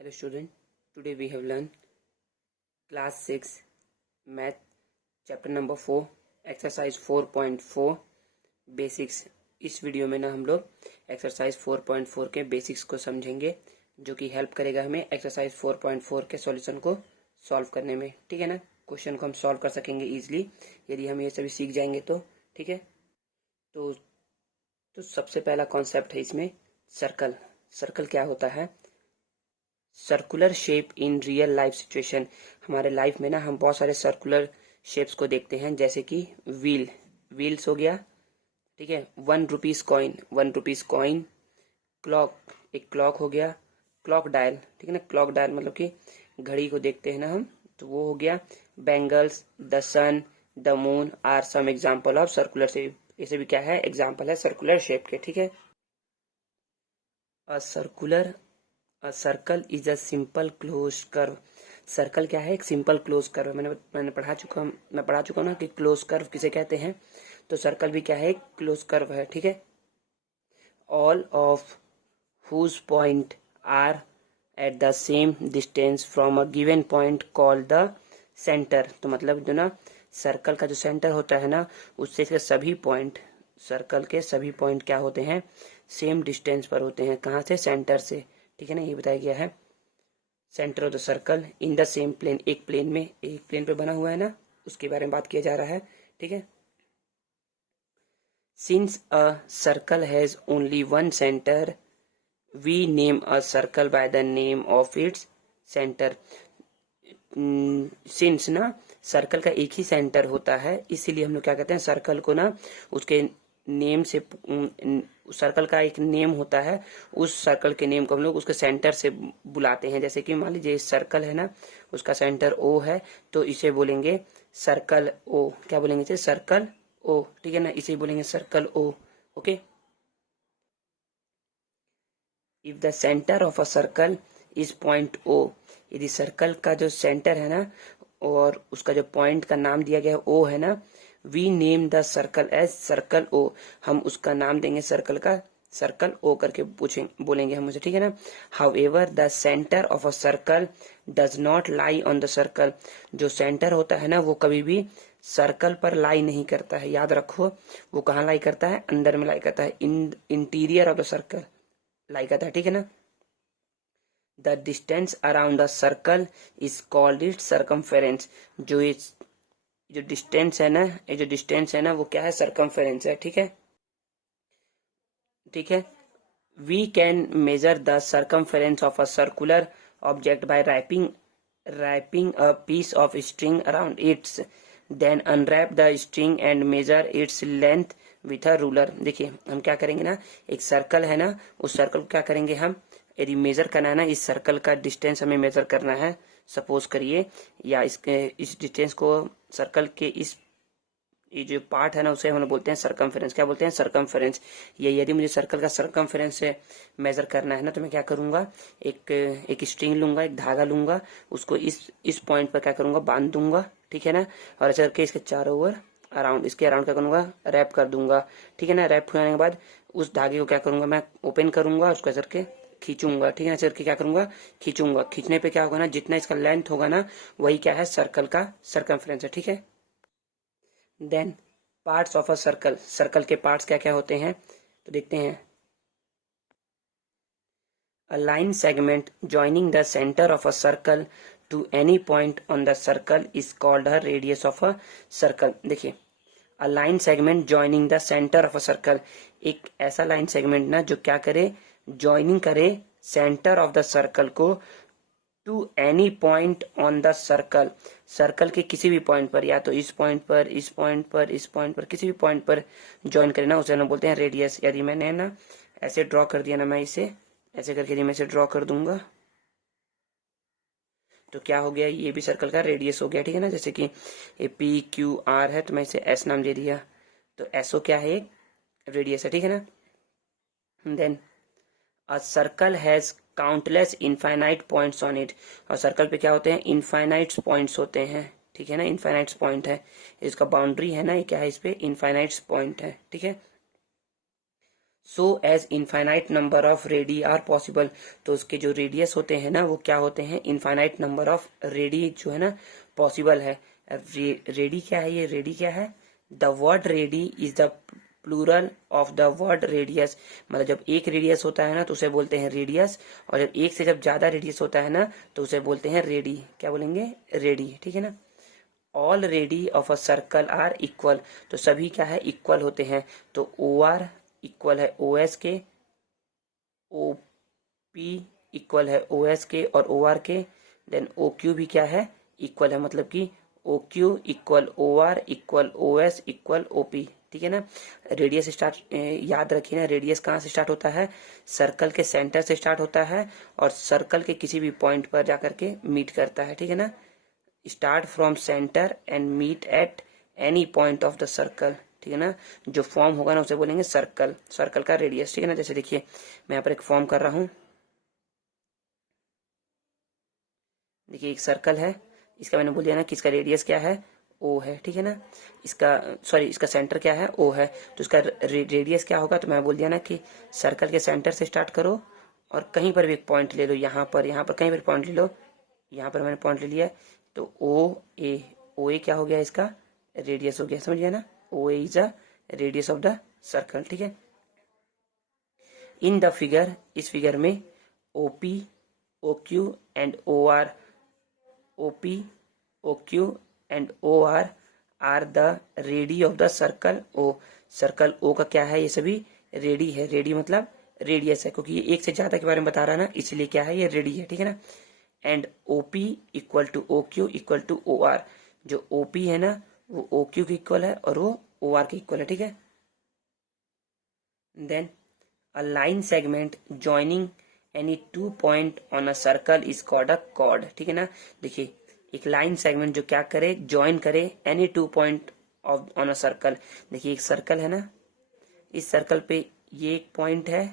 Hello student, today we have learned class 6 math chapter number 4 exercise 4.4 basics. इस video में ना हम लोग एक्सरसाइज 4.4 के बेसिक्स को समझेंगे जो कि हेल्प करेगा हमें एक्सरसाइज 4.4 के सॉल्यूशन को सॉल्व करने में। ठीक है ना, क्वेश्चन को हम सॉल्व कर सकेंगे इजीली यदि हम ये सभी सीख जाएंगे तो। ठीक है, तो सबसे पहला कॉन्सेप्ट है इसमें सर्कल। सर्कल क्या होता है? Circular shape in real life situation. हमारे लाइफ में ना हम बहुत सारे सर्कुलर शेप्स को देखते हैं, जैसे कि व्हील्स हो गया। ठीक है, 1 रुपीज कॉइन, क्लॉक, एक क्लॉक हो गया, क्लॉक डायल। ठीक है ना, क्लॉक डायल मतलब कि घड़ी को देखते हैं ना हम, तो वो हो गया। Bangles, the sun, the moon are some example of circular shape. ये सभी क्या है? एग्जाम्पल है सर्कुलर शेप के। ठीक है, अ circle is a simple close curve. Circle क्या है? एक सिंपल क्लोज कर्व। मैं पढ़ा चुका हूँ ना कि क्लोज कर्व किसे कहते हैं। तो सर्कल भी क्या है? एक क्लोज कर्व है। ठीक है, all of whose point are at the same distance from a given point called the centre. तो मतलब जो ना सर्कल का जो सेंटर होता है ना, उससे इसके सभी पॉइंट, सर्कल के सभी पॉइंट क्या होते हैं? सेम डिस्टेंस पर होते हैं। कहाँ से? सेंटर से। ठीक है ना, ये बताया गया है। Centre of the circle in the same plane, एक प्लेन पे बना हुआ है ना, उसके बारे में बात किया जा रहा है। ठीक है, since a circle has only one centre we name a circle by the name of its centre. Since ना सर्कल का एक ही सेंटर होता है, इसीलिए हम लोग क्या कहते हैं, सर्कल को ना उसके नेम से, सर्कल का एक नेम होता है, उस सर्कल के नेम को हम लोग उसके सेंटर से बुलाते हैं। जैसे कि मान लीजिए सर्कल है ना, उसका सेंटर ओ है, तो इसे बोलेंगे सर्कल ओ। क्या बोलेंगे इसे? Circle O. ठीक है ना, इसे बोलेंगे circle O. Okay, if the centre of a circle is point O, यदि सर्कल का जो सेंटर है ना और उसका जो पॉइंट का नाम दिया गया है ओ है ना, we name the circle as circle O. हम उसका नाम देंगे सर्कल का सर्कल ओ करके बोलेंगे हम उसे। ठीक है ना, how ever the centre of a circle does not lie on the circle. जो सेंटर होता है ना वो कभी भी सर्कल पर लाई नहीं करता है। याद रखो, वो कहाँ लाई करता है? अंदर में लाई करता है, in interior of the circle lie करता है। ठीक है ना, the distance around the circle is called it circumference. जो डिस्टेंस है ना, ये जो डिस्टेंस है ना वो क्या है? सर्कमफेरेंस है। ठीक है, ठीक है, we can measure the circumference of a circular object by wrapping a piece of string around it, then unwrap the string and measure its length with a ruler। देखिए हम क्या करेंगे ना, एक सर्कल है ना, उस सर्कल को क्या करेंगे हम, यदि मेजर करना है ना, इस सर्कल का डिस्टेंस हमें मेजर करना है, सपोज करिए, या इस डिस्टेंस को सर्कल के इस ये जो पार्ट है ना उसे हम बोलते हैं सरकमफेरेंस। क्या बोलते हैं? सरकमफेरेंस। ये यदि मुझे सर्कल का सरकमफेरेंस से मेजर करना है ना, तो मैं क्या करूंगा, एक स्ट्रिंग लूंगा, एक धागा लूंगा, उसको इस पॉइंट पर क्या करूंगा, बांध दूंगा। ठीक है ना, और ऐसे करके इसके चारों ओर इसके अराउंड क्या करूंगा, रैप कर दूंगा। ठीक है ना, रैप करने के बाद उस धागे को क्या करूंगा, मैं ओपन करूंगा, उसको ऐसे करके खींचूंगा। ठीक है ना, ऐसे करके क्या करूंगा, खींचूंगा। खींचने पे क्या होगा ना, जितना इसका लेंथ होगा ना वही क्या है, सर्कल का सरकमफेरेंस है। ठीक है, then parts of a circle. Circle के पार्ट्स क्या क्या होते हैं तो देखते हैं। A line segment joining the centre of a circle to any point on the circle is called a radius of a circle. देखिए, a line segment joining the centre of a circle, एक ऐसा line segment ना जो क्या करे, joining करे centre of the circle को to any point on the circle, circle के किसी भी पॉइंट पर, या तो इस पॉइंट पर, इस पॉइंट पर, इस पॉइंट पर, किसी भी पॉइंट पर ज्वाइन करे ना, उसे हम बोलते हैं रेडियस। यदि मैंने ना ऐसे ड्रॉ कर दिया ना, मैं इसे ऐसे करके यदि मैं इसे ड्रॉ कर दूंगा तो क्या हो गया, ये भी सर्कल का रेडियस हो गया। ठीक है ना, जैसे कि ये पी क्यू आर है तो मैं इसे एस नाम दे दिया, तो एसओ क्या है, रेडियस है। ठीक है ना, then a circle has countless infinite points on it. और सर्कल पे क्या होते हैं, इनफाइनाइट पॉइंट्स होते हैं। ठीक है ना, इनफाइनाइट पॉइंट है, इसका बाउंड्री है ना, ये क्या है, इस पे इनफाइनाइट पॉइंट है। ठीक है, so as infinite number of radii are possible, तो उसके जो रेडियस होते हैं ना वो क्या होते हैं, इनफाइनाइट नंबर ऑफ रेडी जो है ना पॉसिबल है। रेडी क्या है, ये रेडी क्या है, the word radii is the plural of the word radius, मतलब जब एक रेडियस होता है ना तो उसे बोलते हैं रेडियस, और जब एक से जब ज्यादा रेडियस होता है ना तो उसे बोलते हैं रेडी। क्या बोलेंगे, रेडी, ठीक है ना। All radii of a circle are equal, तो सभी क्या है, इक्वल होते हैं। तो ओ आर इक्वल है ओ एस के, ओ पी इक्वल है ओ एस के और ओ आर के, देन ओ क्यू भी क्या है, इक्वल है, मतलब कि O Q equal O R equal O S equal O P, ठीक है ना। रेडियस स्टार्ट याद रखिए ना, रेडियस कहाँ से स्टार्ट होता है, सर्कल के सेंटर से स्टार्ट होता है और सर्कल के किसी भी पॉइंट पर जाकर के मीट करता है, ठीक है ना। Start from centre and meet at any point of the circle, ठीक है ना। जो फॉर्म होगा ना उसे बोलेंगे सर्कल, सर्कल का रेडियस, ठीक है ना। जैसे देखिए मैं यहाँ पर एक फॉर्म कर रहा हूँ, देखिए एक सर्कल है, इसका मैंने बोल दिया ना कि इसका रेडियस क्या है, ओ है, ठीक है ना। इसका सॉरी इसका सेंटर क्या है, ओ है, तो इसका रेडियस क्या होगा, तो मैं बोल दिया ना कि सर्कल के सेंटर से स्टार्ट करो और कहीं पर भी एक पॉइंट ले लो, यहाँ पर कहीं पर पॉइंट ले लो, यहाँ पर मैंने पॉइंट ले लिया है, तो ओ ए क्या हो गया, इसका रेडियस हो गया, समझ गया ना। O A is a radius of the circle, ठीक है। इन द फिगर, इस फिगर में O P, O Q and O R, OP, OQ and OR are the radii of the circle O। Circle O का क्या है, ये सभी ready है, रेडी मतलब रेडियस है, क्योंकि ये एक से ज्यादा के बारे में बता रहा है ना, इसलिए क्या है, ये रेडी है, ठीक है ना। And OP equal to OQ equal to OR, जो OP है ना वो OQ के इक्वल है और वो OR के इक्वल है, ठीक है। Then a line segment joining any two point on a circle is called a chord, ठीक है ना। देखिए एक लाइन सेगमेंट जो क्या करे, ज्वाइन करे any two point of on a circle. देखिए एक सर्कल है ना, इस सर्कल पे ये एक पॉइंट है,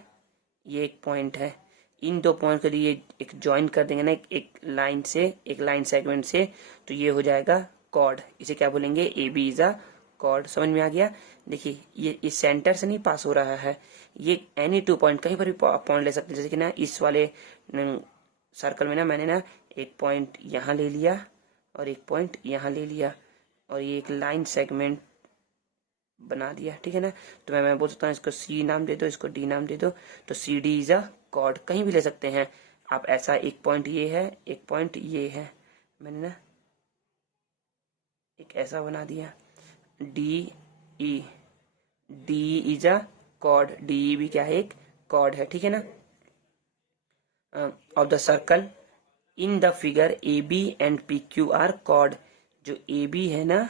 ये एक पॉइंट है, इन दो पॉइंट के लिए एक ज्वाइन कर देंगे ना एक लाइन से, एक लाइन सेगमेंट से, तो ये हो जाएगा कॉर्ड। इसे क्या बोलेंगे, A B is a chord, समझ में आ गया। देखिए ये इस सेंटर से नहीं पास हो रहा है, ये एनी टू पॉइंट कहीं पर भी पॉइंट ले सकते हैं। जैसे कि ना इस वाले सर्कल में ना मैंने ना एक पॉइंट यहाँ ले लिया और एक पॉइंट यहाँ ले लिया और ये एक लाइन सेगमेंट बना दिया, ठीक है ना। तो मैं बोल सकता हूँ इसको सी नाम दे दो, इसको डी नाम दे दो, तो C D is a chord, कहीं भी ले सकते हैं आप। ऐसा एक पॉइंट ये है, एक पॉइंट ये है, मैंने ना एक ऐसा बना दिया, D E, D is a chord, D भी क्या है, एक कॉर्ड है, ठीक है ना। Of the circle in the figure A B and P Q R chord, जो ए बी है ना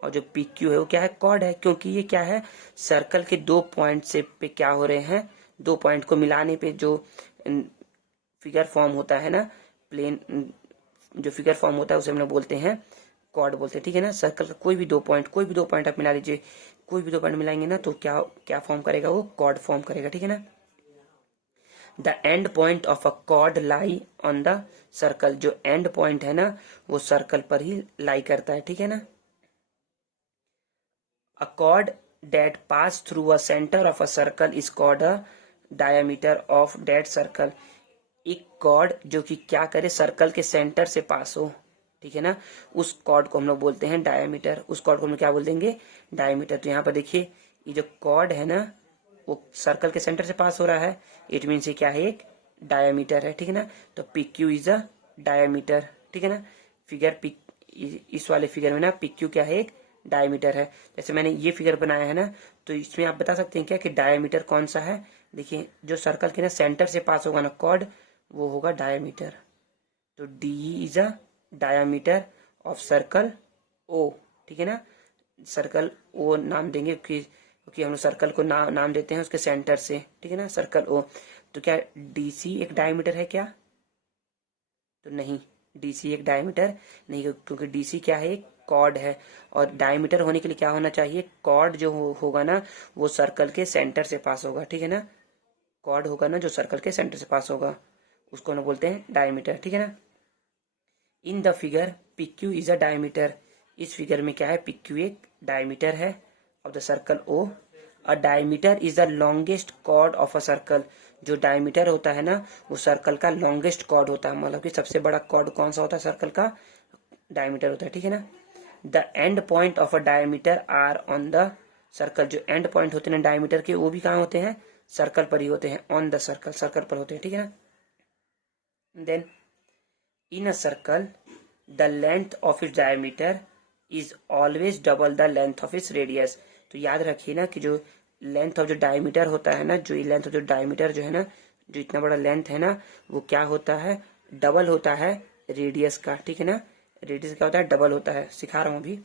और जो पी क्यू है वो क्या है, कॉर्ड है, क्योंकि ये क्या है, सर्कल के दो पॉइंट से पे क्या हो रहे हैं, दो पॉइंट को मिलाने पे जो फिगर फॉर्म होता है ना, प्लेन जो फिगर फॉर्म होता है उसे हम लोग बोलते हैं कॉर्ड बोलते हैं, ठीक है ना। सर्कल का कोई भी दो पॉइंट, कोई भी दो पॉइंट आप मिला लीजिए, कोई भी दो पॉइंट मिलाएंगे ना तो क्या क्या फॉर्म करेगा, वो कॉर्ड फॉर्म करेगा, ठीक है ना। The end point of a cord lie on the circle, जो एंड पॉइंट है ना वो सर्कल पर ही लाई करता है, ठीक है ना। A chord that pass through a center of a circle is called a diameter of that circle। एक कॉर्ड जो कि क्या करे, सर्कल के सेंटर से पास हो, ठीक है ना, उस कॉर्ड को हम लोग बोलते हैं डायमीटर, उस कॉर्ड को हम लोग क्या बोल देंगे, डायमीटर। तो यहाँ पर देखिए ये जो कॉर्ड है ना वो सर्कल के सेंटर से पास हो रहा है, इट मीन ये क्या है, एक डायमीटर है, ठीक है ना। तो P Q is a diameter, ठीक है ना। फिगर पी, इस वाले फिगर में ना पी क्यू क्या है, एक डायमीटर है। जैसे मैंने ये फिगर बनाया है ना, तो इसमें आप बता सकते हैं क्या कि डायमीटर कौन सा है। देखिए जो सर्कल के ना सेंटर से पास होगा ना कॉर्ड, वो होगा डायमीटर। तो D is a diameter of circle O, ठीक है ना। सर्कल ओ नाम देंगे क्योंकि हम लोग सर्कल को नाम देते हैं उसके सेंटर से, ठीक है ना, सर्कल ओ। तो क्या डी सी एक डायमीटर है क्या, तो नहीं, डीसी एक डायमीटर नहीं, क्योंकि डीसी क्या है, एक कॉर्ड है, और डायमीटर होने के लिए क्या होना चाहिए, कॉर्ड जो होगा ना वो सर्कल के सेंटर से पास होगा, ठीक है ना। कॉर्ड होगा ना जो सर्कल के सेंटर से पास होगा उसको हम बोलते हैं डायमीटर, ठीक है ना। इन the figure PQ is a diameter, इस फिगर में क्या है, PQ एक डायमीटर है of the circle O। A diameter is the longest chord of a circle. जो डायमीटर होता है ना वो सर्कल का लॉन्गेस्ट कॉर्ड होता है, मतलब कि सबसे बड़ा कॉर्ड कौन सा होता है सर्कल का, डायमीटर होता है, ठीक है ना। The end point of a diameter are on the circle. जो एंड पॉइंट होते हैं डायमीटर के वो भी कहाँ होते हैं, सर्कल पर ही होते हैं, ऑन द सर्कल, सर्कल पर होते हैं, ठीक है ना। Then in a circle the length of its diameter is always double the length of its radius. तो याद रखिए ना कि जो लेंथ ऑफ जो डायमीटर होता है ना, जो लेंथ ऑफ जो डायमीटर जो है ना, जो इतना बड़ा लेंथ है ना, वो क्या होता है, डबल होता है रेडियस का, ठीक है ना। रेडियस क्या होता है, डबल होता है, सिखा रहा हूँ अभी।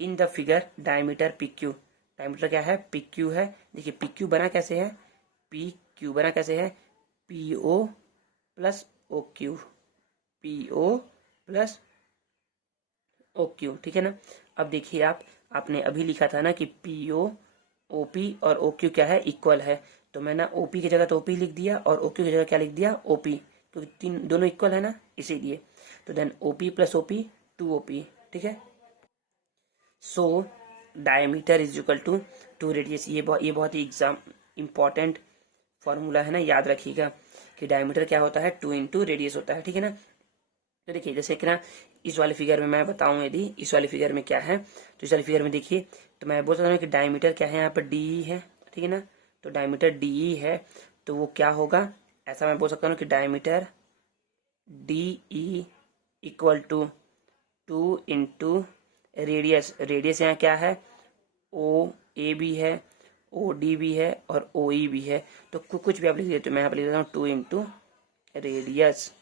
इन the figure diameter P Q, diameter क्या है, पी क्यू है। देखिए पी क्यू बना कैसे है, पी क्यू बना कैसे है, P O plus O Q, P O plus O Q, ठीक है ना। अब देखिए आपने अभी लिखा था ना कि पी ओ ओ पी और ओ क्यू क्या है, इक्वल है। तो मैंने ओ पी की जगह तो ओ पी लिख दिया और ओ क्यू की जगह क्या लिख दिया, ओ पी, क्योंकि तीन दोनों इक्वल है ना इसीलिए। तो then O P plus O P, two O P, ठीक है। So diameter is equal to radius. ये बहुत ही एग्जाम इंपॉर्टेंट फॉर्मूला है ना, याद रखिएगा कि डायमीटर क्या होता है, 2 × रेडियस होता है, ठीक है ना। तो देखिए जैसे कि ना इस वाले फिगर में मैं बताऊं, यदि इस वाले फिगर में क्या है, तो इस वाले फिगर में देखिए, तो मैं बोल सकता हूँ कि डायमीटर क्या है, यहाँ पर डी है, ठीक है ना। तो डायमीटर डी है, तो वो क्या होगा, ऐसा मैं बोल सकता हूँ कि diameter D E equal to 2 × radius. Radius यहाँ क्या है, ओ ए भी है, ओ डी भी है और ओ ई भी है। तो कुछ भी आप लिख देते हो, मैं यहाँ पर लिख देता हूँ 2 × रेडियस।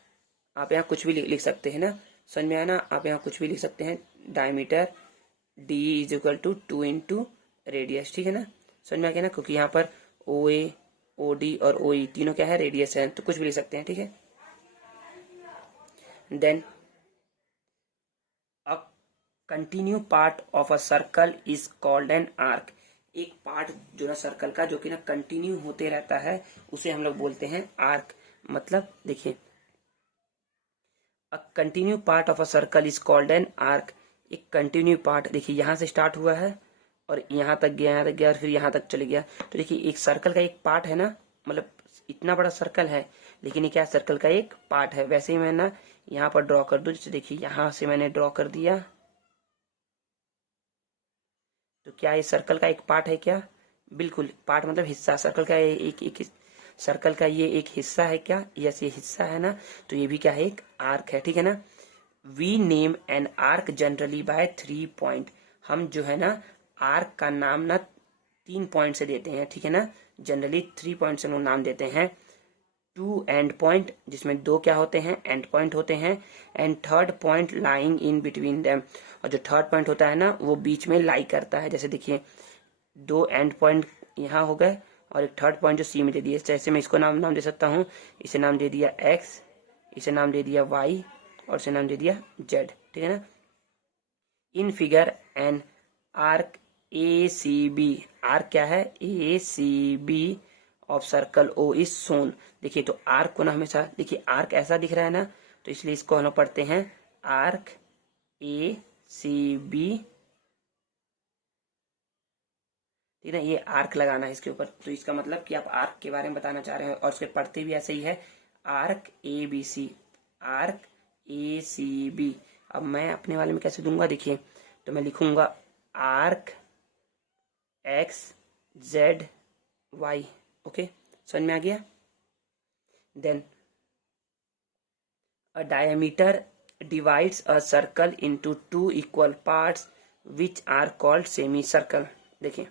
आप यहाँ कुछ भी लिख सकते हैं ना, समझ में आया ना, आप यहाँ कुछ भी लिख सकते हैं। Diameter D is equal to 2 × radius, ठीक है ना, समझ में आ गया ना, क्योंकि यहाँ पर ओ ए, ओ डी और ओ ई तीनों क्या है, रेडियस है, तो कुछ भी लिख सकते हैं, ठीक है। Then a continue part of a circle is called an arc. एक पार्ट जो ना सर्कल का जो कि ना कंटिन्यू होते रहता है उसे हम लोग बोलते हैं आर्क। मतलब देखिए अ continue part of a circle is called an arc. एक कंटिन्यू पार्ट देखिए यहाँ से स्टार्ट हुआ है और यहाँ तक गया, यहाँ तक गया और फिर यहाँ तक चले गया। तो देखिए एक सर्कल का एक पार्ट है ना, मतलब इतना बड़ा सर्कल है लेकिन ये क्या सर्कल का एक पार्ट है। वैसे ही मैं ना यहाँ पर ड्रॉ कर दूं, जैसे देखिए यहाँ से मैंने ड्रॉ कर दिया, तो क्या ये सर्कल का एक पार्ट है क्या, बिल्कुल पार्ट मतलब हिस्सा, सर्कल का एक सर्कल का ये एक हिस्सा है क्या, यस ये हिस्सा है ना, तो ये भी क्या है, एक आर्क है, ठीक है ना। We name an arc generally by 3 point. हम जो है ना आर्क का नाम ना 3 पॉइंट से देते हैं, ठीक है ना, जनरली 3 पॉइंट से हम नाम देते हैं। 2 एंड पॉइंट, जिसमें 2 क्या होते हैं, एंड पॉइंट होते हैं, and third point lying in between them. और जो थर्ड पॉइंट होता है ना वो बीच में लाई करता है। जैसे देखिए 2 एंड पॉइंट यहाँ हो गए और एक थर्ड पॉइंट जो सी में दे दिए, जैसे मैं इसको नाम दे सकता हूँ, इसे नाम दे दिया एक्स, इसे नाम दे दिया वाई और इसे नाम दे दिया जेड, ठीक है ना। In figure an arc A C B, arc क्या है, A C B of circle O is shown. देखिए तो आर्क को ना हमेशा देखिए आर्क ऐसा दिख रहा है ना, तो इसलिए इसको हम लोग पढ़ते हैं आर्क ए सी बी, ठीक है ना, ये आर्क लगाना है इसके ऊपर। तो इसका मतलब कि आप आर्क के बारे में बताना चाह रहे हैं और उसके पढ़ते भी ऐसे ही है, arc A B C, arc A C B. अब मैं अपने वाले में कैसे दूंगा, देखिए तो मैं लिखूंगा arc X Z Y, okay समझ में आ गया। Then a diameter divides a circle into 2 equal parts which are called semi circle. देखिए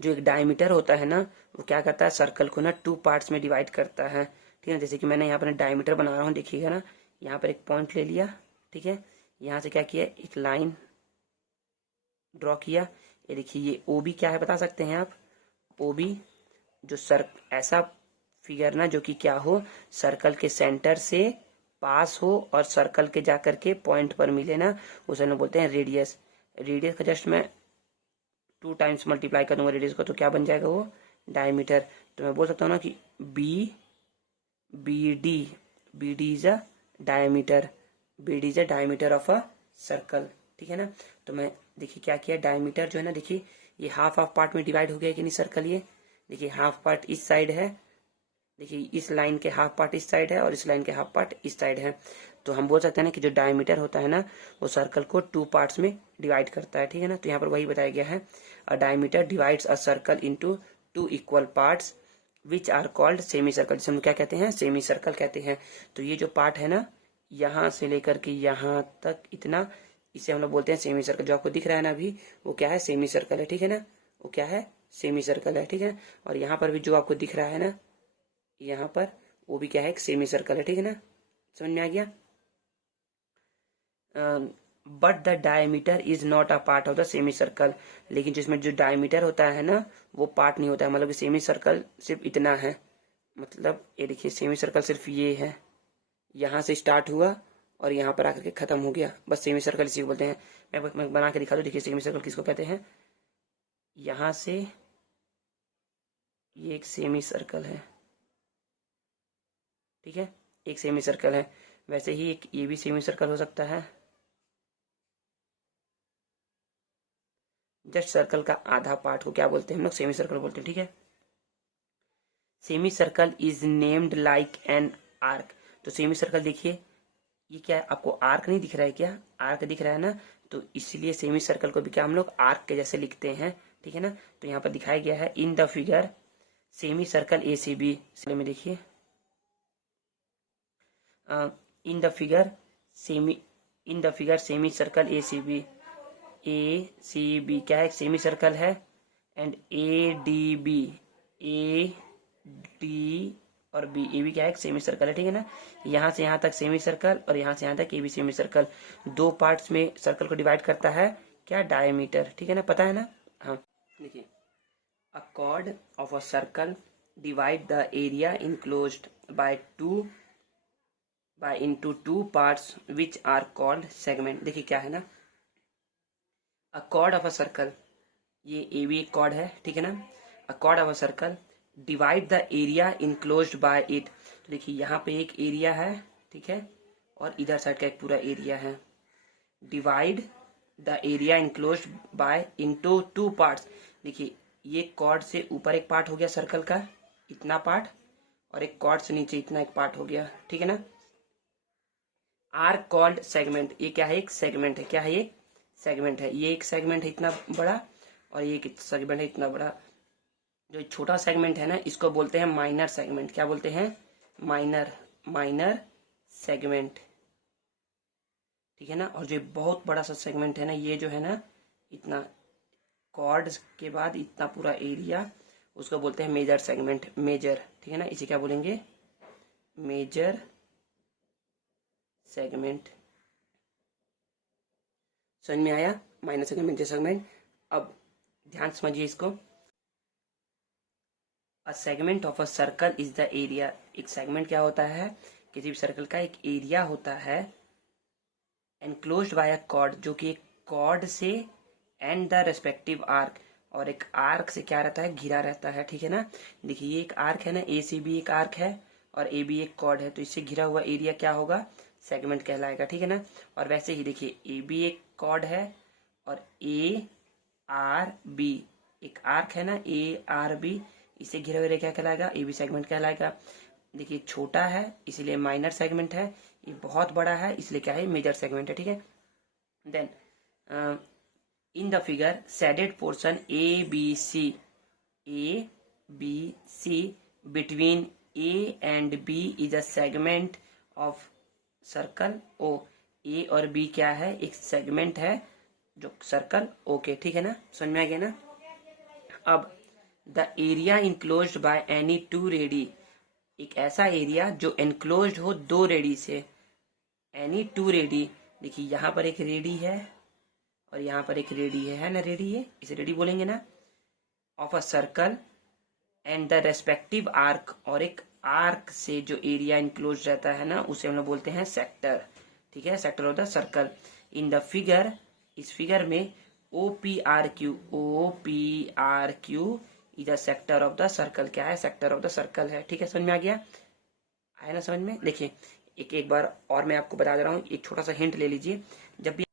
जो एक डायमीटर होता है ना वो क्या करता है, सर्कल को ना 2 पार्ट्स में डिवाइड करता है, ठीक है। जैसे कि मैंने यहाँ पर डायमीटर बना रहा हूँ, देखिएगा ना, यहाँ पर एक पॉइंट ले लिया, ठीक है, यहाँ से क्या किया, एक लाइन ड्रॉ किया। ये देखिए ये ओ बी क्या है बता सकते हैं आप, ओ बी जो ऐसा फिगर ना जो कि क्या हो, सर्कल के सेंटर से पास हो और सर्कल के जाकर के पॉइंट पर मिले ना, उसे हम बोलते हैं रेडियस। रेडियस का जस्ट मैं 2 टाइम्स मल्टीप्लाई कर दूंगा रेडियस को, तो क्या बन जाएगा वो, डायमीटर। तो मैं बोल सकता हूँ ना कि B B D is a diameter, B D is a diameter of a circle, ठीक है ना। तो मैं देखिए क्या किया, डायमीटर जो है ना, देखिए ये हाफ हाफ पार्ट में डिवाइड हो गया कि नहीं सर्कल। ये देखिए हाफ पार्ट इस साइड है, देखिए इस लाइन के हाफ पार्ट इस साइड है और इस लाइन के हाफ पार्ट इस साइड है। तो हम बोल सकते हैं ना कि जो डायमीटर होता है ना वो सर्कल को 2 पार्ट्स में डिवाइड करता है, ठीक है ना। तो यहाँ पर वही बताया गया है, a diameter divides a circle into 2 equal parts which are called semi circle, जिसे हम क्या कहते हैं, सेमी सर्कल कहते हैं। तो ये जो पार्ट है ना यहाँ से लेकर के यहाँ तक इतना, इसे हम लोग बोलते हैं सेमी सर्कल। जो आपको दिख रहा है ना अभी वो क्या है, सेमी सर्कल है, ठीक है ना। वो क्या है, सेमी सर्कल है, ठीक है। और यहाँ पर भी जो आपको दिख रहा है ना यहाँ पर, वो भी क्या है, एक सेमी सर्कल है, ठीक है ना। समझ में आ गया। But the diameter is not a part of the semi circle, लेकिन जिसमें जो डायमीटर होता है ना वो पार्ट नहीं होता है। मतलब सेमी सर्कल सिर्फ इतना है, मतलब ये देखिए सेमी सर्कल सिर्फ ये है, यहाँ से स्टार्ट हुआ और यहाँ पर आकर के खत्म हो गया, बस सेमी सर्कल इसी को बोलते हैं। मैं बना के दिखा दूँ, देखिए सेमी सर्कल किसको कहते हैं। यहाँ से ये एक सेमी सर्कल है, ठीक है, एक सेमी सर्कल है। वैसे ही एक ये भी सेमी सर्कल हो सकता है। जस्ट सर्कल का आधा पार्ट को क्या बोलते हैं हम लोग, सेमी सर्कल बोलते हैं, ठीक है। Semi circle is named like an arc. तो सेमी सर्कल देखिए ये क्या है, आपको आर्क नहीं दिख रहा है क्या, आर्क दिख रहा है ना, तो इसलिए सेमी सर्कल को भी क्या हम लोग आर्क के जैसे लिखते हैं, ठीक है ना। तो यहाँ पर दिखाया गया है in the figure semi circle A C B में, देखिए in the figure semi circle A C B क्या है, सेमी सर्कल है। एंड ए डी और बी, ए भी क्या है, सेमी सर्कल है, ठीक है ना। यहाँ से यहाँ तक सेमी सर्कल और यहाँ से यहाँ तक ए भी सेमी सर्कल। 2 पार्ट्स में सर्कल को डिवाइड करता है क्या, डायमीटर, ठीक है ना, पता है ना। हाँ देखिए, अ cord of a circle divide the area enclosed bye into 2 parts which are called segment। देखिए क्या है ना, अ कॉर्ड ऑफ अ सर्कल, ये ए भी एक कॉर्ड है, ठीक है ना। अ cord of a circle divide the area enclosed bye it. तो देखिए यहाँ पे एक एरिया है, ठीक है, और इधर साइड का एक पूरा एरिया है। Divide the area enclosed bye into 2 parts. देखिए ये कॉर्ड से ऊपर एक पार्ट हो गया सर्कल का, इतना पार्ट, और एक कॉर्ड से नीचे इतना एक पार्ट हो गया, ठीक है ना। आर कॉल्ड सेगमेंट, ये क्या है, एक सेगमेंट है, क्या है ये, सेगमेंट है। ये एक सेगमेंट है इतना बड़ा और ये एक सेगमेंट है इतना बड़ा। जो छोटा सेगमेंट है ना इसको बोलते हैं माइनर सेगमेंट। क्या बोलते हैं, माइनर सेगमेंट, ठीक है ना। और जो बहुत बड़ा सा सेगमेंट है ना, ये जो है ना इतना कॉर्ड्स के बाद इतना पूरा एरिया, उसको बोलते हैं मेजर सेगमेंट, मेजर, ठीक है ना। इसे क्या बोलेंगे, मेजर सेगमेंट। समझ में आया, माइनर सेगमेंट, मेजर सेगमेंट। अब ध्यान समझिए इसको। अ segment of a circle is the area. एक सेगमेंट क्या होता है, किसी भी सर्कल का एक एरिया होता है, एनक्लोज्ड बाय अ कॉर्ड, जो कि एक कॉर्ड से एंड द रेस्पेक्टिव आर्क, और एक आर्क से क्या रहता है, घिरा रहता है, ठीक है ना। देखिए ये एक आर्क है ना, ए सी बी एक आर्क है और ए बी एक कॉर्ड है, तो इससे घिरा हुआ एरिया क्या होगा, सेगमेंट कहलाएगा, ठीक है ना। और वैसे ही देखिए ए बी एक कॉर्ड है और ए आर बी एक आर्क है ना, ए आर बी, इसे घिरा हुआ क्या कहलाएगा, ए बी सेगमेंट कहलाएगा। देखिए छोटा है इसलिए माइनर सेगमेंट है, ये बहुत बड़ा है इसलिए क्या है, मेजर सेगमेंट है, ठीक है। Then in the figure shaded portion A B C between A and B is a segment of circle O. A और बी क्या है, एक सेगमेंट है जो सर्कल ओ के, ठीक है ना, समझ में आ गया ना। अब the area enclosed by any 2 ready, एक ऐसा एरिया जो एनक्लोज्ड हो 2 रेडी से, एनी 2 रेडी। देखिए यहाँ पर एक रेडी है और यहाँ पर एक रेडी है ना, रेडी है, इसे रेडी बोलेंगे ना, of a circle and the respective arc, और एक आर्क से जो एरिया इनक्लोज रहता है ना उसे हम लोग बोलते हैं सेक्टर, ठीक है, sector of the circle. In the figure, इस फिगर में O P R Q is a sector of the circle, क्या है, सेक्टर ऑफ द सर्कल है, ठीक है, समझ में आ गया, आया ना समझ में। देखिए एक बार और मैं आपको बता दे रहा हूँ, एक छोटा सा हिंट ले लीजिए। जब भी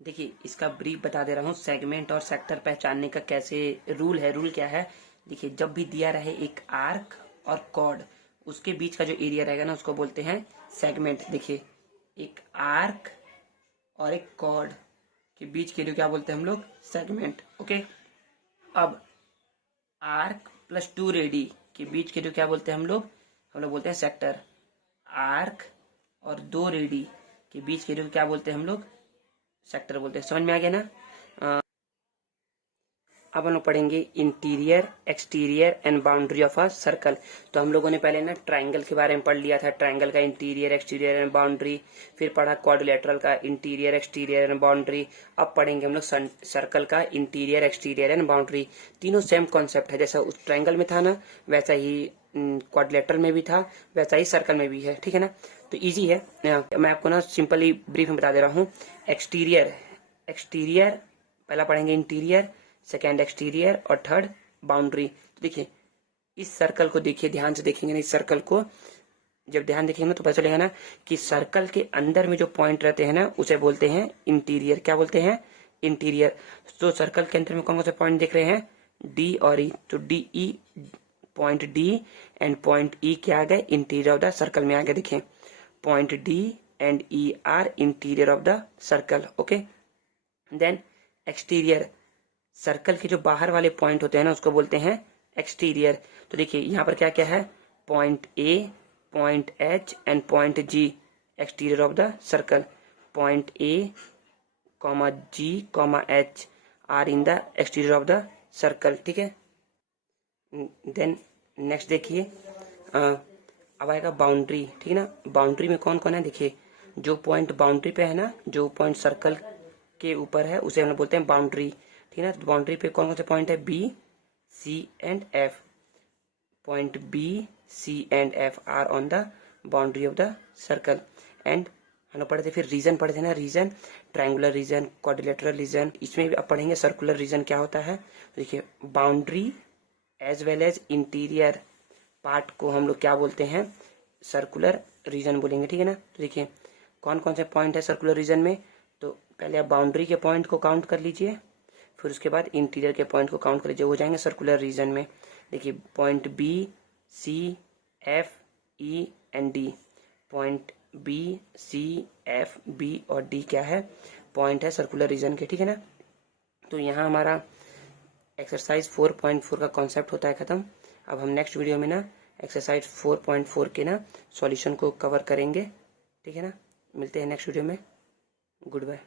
देखिए इसका ब्रीफ बता दे रहा हूँ। सेगमेंट और सेक्टर पहचानने का कैसे रूल है, रूल क्या है। देखिए जब भी दिया रहे एक आर्क और कॉर्ड, उसके बीच का जो एरिया रहेगा ना उसको बोलते हैं सेगमेंट। देखिए एक आर्क और एक कॉर्ड के बीच के लिए क्या बोलते हैं हम लोग, सेगमेंट। ओके, अब आर्क प्लस 2 रेडी के बीच के लिए क्या बोलते हैं हम लोग बोलते हैं सेक्टर। आर्क और 2 रेडी के बीच के लिए क्या बोलते हैं हम लोग, सेक्टर बोलते हैं। समझ में आ गया ना। अब हम लोग पढ़ेंगे interior, exterior and boundary of a circle. तो हम लोगों ने पहले ना ट्राइंगल के बारे में पढ़ लिया था, ट्राइंगल का इंटीरियर, एक्सटीरियर एंड बाउंड्री। फिर पढ़ा क्वाड्रिलेटरल का इंटीरियर, एक्सटीरियर एंड बाउंड्री। अब पढ़ेंगे हम लोग सर्कल का इंटीरियर, एक्सटीरियर एंड बाउंड्री। तीनों सेम कॉन्सेप्ट है, जैसा उस ट्राइंगल में था ना वैसा ही क्वाड्रिलेटरल में भी था, वैसा ही सर्कल में भी है। ठीक है ना, तो ईजी है। मैं आपको ना सिंपली ब्रीफ में बता दे रहा हूँ। एक्सटीरियर, एक्सटीरियर पहला पढ़ेंगे इंटीरियर, सेकेंड एक्सटीरियर और थर्ड बाउंड्री। तो देखिए इस सर्कल को देखिए, ध्यान से देखेंगे ना इस सर्कल को, जब ध्यान देखेंगे तो पता चलेगा ना कि सर्कल के अंदर में जो पॉइंट रहते हैं ना उसे बोलते हैं इंटीरियर। क्या बोलते हैं, इंटीरियर। तो सर्कल के अंदर में कौन कौन से पॉइंट दिख रहे हैं, डी और ई। तो D E, point D and point ई क्या आ गए, इंटीरियर ऑफ द सर्कल में आ गए। देखिए point D and E are interior of the circle. Okay, then exterior, circle के जो बाहर वाले पॉइंट होते हैं ना उसको बोलते हैं एक्सटीरियर। तो देखिए यहाँ पर क्या क्या है, point A, point H and point G, exterior of the circle. Point A comma G comma H are in the exterior of the circle. ठीक है, देन नेक्स्ट देखिए अब आएगा बाउंड्री। ठीक है ना, बाउंड्री में कौन कौन है, देखिए जो पॉइंट बाउंड्री पे है ना, जो पॉइंट सर्कल के ऊपर है उसे हम लोग बोलते हैं बाउंड्री। ठीक है ना, तो बाउंड्री पे कौन कौन से पॉइंट है, B, C and F. Point B, C and F are on the boundary of the circle. And हम लोग पढ़े थे, फिर रीजन पढ़े थे ना, region, triangular region, quadrilateral region. इसमें भी अब पढ़ेंगे सर्कुलर रीजन क्या होता है। देखिए boundary as well as interior part को हम लोग क्या बोलते हैं, सर्कुलर रीजन बोलेंगे। ठीक है ना, तो देखिए कौन कौन से पॉइंट है सर्कुलर रीजन में। तो पहले आप बाउंड्री के पॉइंट को काउंट कर लीजिए, फिर उसके बाद इंटीरियर के पॉइंट को काउंट कर लीजिए, हो जाएंगे सर्कुलर रीजन में। देखिए point B, C, F, E and D. Point B, C, F, B और डी क्या है, पॉइंट है सर्कुलर रीजन के। ठीक है ना, तो यहाँ हमारा एक्सरसाइज 4.4 का कॉन्सेप्ट होता है खत्म। अब हम नेक्स्ट वीडियो में ना एक्सरसाइज 4.4 के ना सॉल्यूशन को कवर करेंगे। ठीक है ना, मिलते हैं नेक्स्ट वीडियो में। Good bye.